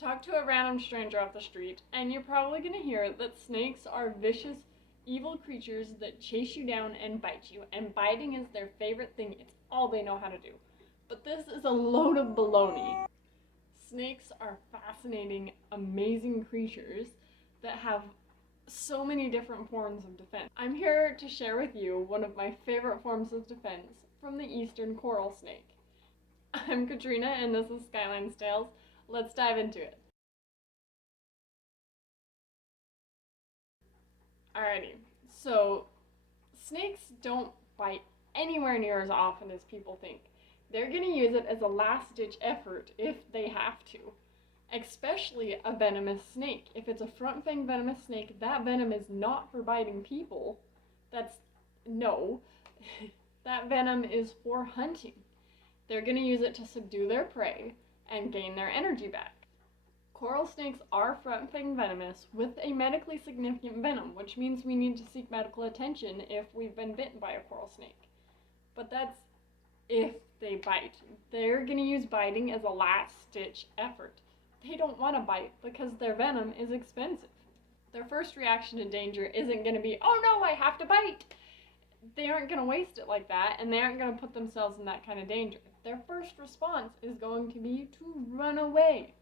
Talk to a random stranger off the street, and you're probably going to hear that snakes are vicious, evil creatures that chase you down and bite you, and biting is their favorite thing. It's all they know how to do. But this is a load of baloney. Snakes are fascinating, amazing creatures that have so many different forms of defense. I'm here to share with you one of my favorite forms of defense from the eastern coral snake. I'm Katrina, and this is Skyline's Tales. Let's dive into it. Alrighty, so snakes don't bite anywhere near as often as people think. They're going to use it as a last ditch effort if they have to, especially a venomous snake. If it's a front fang venomous snake, that venom is not for biting people. That's no, that venom is for hunting. They're going to use it to subdue their prey and gain their energy back. Coral snakes are front fang venomous with a medically significant venom, which means we need to seek medical attention if we've been bitten by a coral snake. But that's if they bite. They're going to use biting as a last-ditch effort. They don't want to bite because their venom is expensive. Their first reaction to danger isn't going to be, oh no, I have to bite. They aren't going to waste it like that, and they aren't going to put themselves in that kind of danger. Their first response is going to be to run away.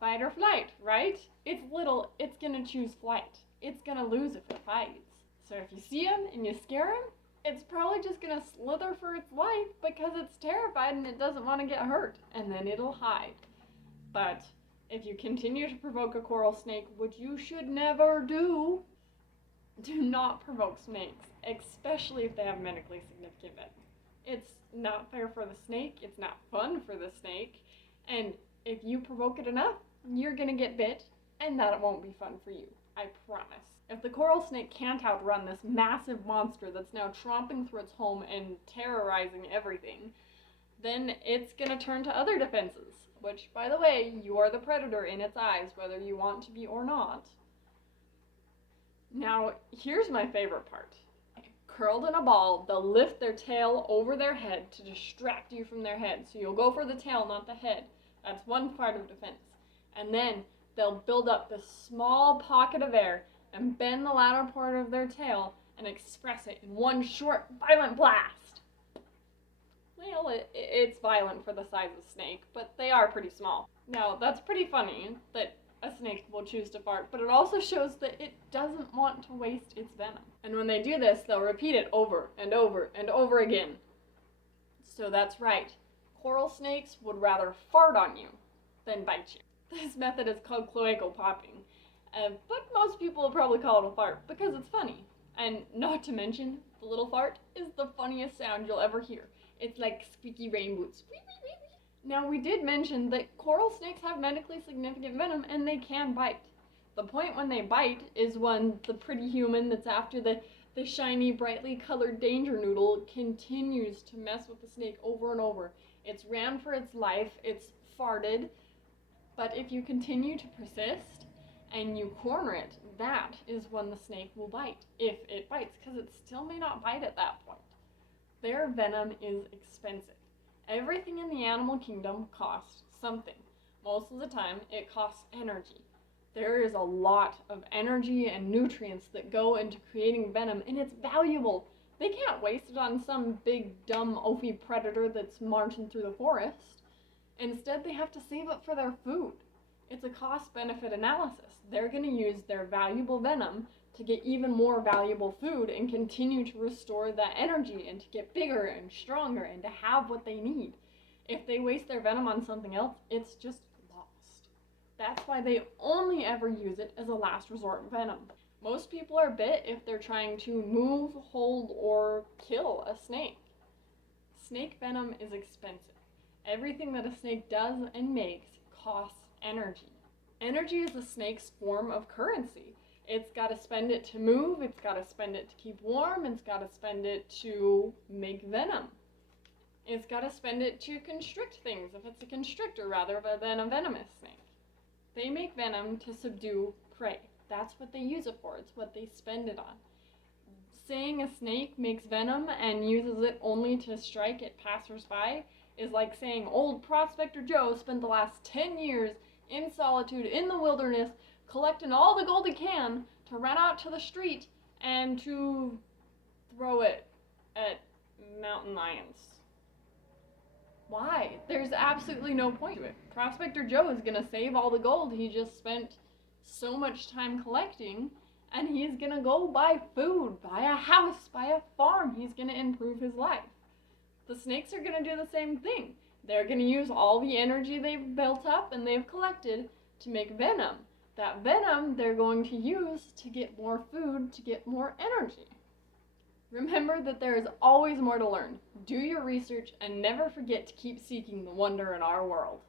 Fight or flight, right? It's little, it's going to choose flight. It's going to lose if it fights. So if you see them and you scare them, it's probably just going to slither for its life because it's terrified and it doesn't want to get hurt, and then it'll hide. But if you continue to provoke a coral snake, which you should never do not provoke snakes, especially if they have medically significant venom. It's not fair for the snake, it's not fun for the snake, and if you provoke it enough, you're going to get bit, and that won't be fun for you. I promise. If the coral snake can't outrun this massive monster that's now tromping through its home and terrorizing everything, then it's going to turn to other defenses, which, by the way, you are the predator in its eyes, whether you want to be or not. Now, here's my favorite part. Curled in a ball, they'll lift their tail over their head to distract you from their head. So you'll go for the tail, not the head. That's one part of defense. And then they'll build up this small pocket of air and bend the latter part of their tail and express it in one short, violent blast. Well, it's violent for the size of a snake, but they are pretty small. Now, that's pretty funny that a snake will choose to fart, but it also shows that it doesn't want to waste its venom. And when they do this, they'll repeat it over and over and over again. So that's right. Coral snakes would rather fart on you than bite you. This method is called cloacal popping, but most people will probably call it a fart because it's funny. And not to mention, the little fart is the funniest sound you'll ever hear. It's like squeaky rain boots. Now, we did mention that coral snakes have medically significant venom and they can bite. The point when they bite is when the pretty human that's after the shiny, brightly colored danger noodle continues to mess with the snake over and over. It's ran for its life, it's farted, but if you continue to persist and you corner it, that is when the snake will bite, if it bites, because it still may not bite at that point. Their venom is expensive. Everything in the animal kingdom costs something. Most of the time, it costs energy. There is a lot of energy and nutrients that go into creating venom, and it's valuable. They can't waste it on some big, dumb, oafy predator that's marching through the forest. Instead, they have to save it for their food. It's a cost-benefit analysis. They're going to use their valuable venom to get even more valuable food and continue to restore that energy and to get bigger and stronger and to have what they need. If they waste their venom on something else, it's just lost. That's why they only ever use it as a last resort venom. Most people are bit if they're trying to move, hold, or kill a snake. Snake venom is expensive. Everything that a snake does and makes costs energy. Energy is a snake's form of currency. It's got to spend it to move, it's got to spend it to keep warm, it's got to spend it to make venom. It's got to spend it to constrict things, if it's a constrictor rather than a venomous snake. They make venom to subdue prey. That's what they use it for, it's what they spend it on. Saying a snake makes venom and uses it only to strike at passersby is like saying old Prospector Joe spent the last 10 years in solitude, in the wilderness, collecting all the gold he can to run out to the street and to throw it at mountain lions. Why? There's absolutely no point to it. Prospector Joe is going to save all the gold he just spent so much time collecting, and he's going to go buy food, buy a house, buy a farm. He's going to improve his life. The snakes are going to do the same thing. They're going to use all the energy they've built up and they've collected to make venom. That venom they're going to use to get more food, to get more energy. Remember that there is always more to learn. Do your research and never forget to keep seeking the wonder in our world.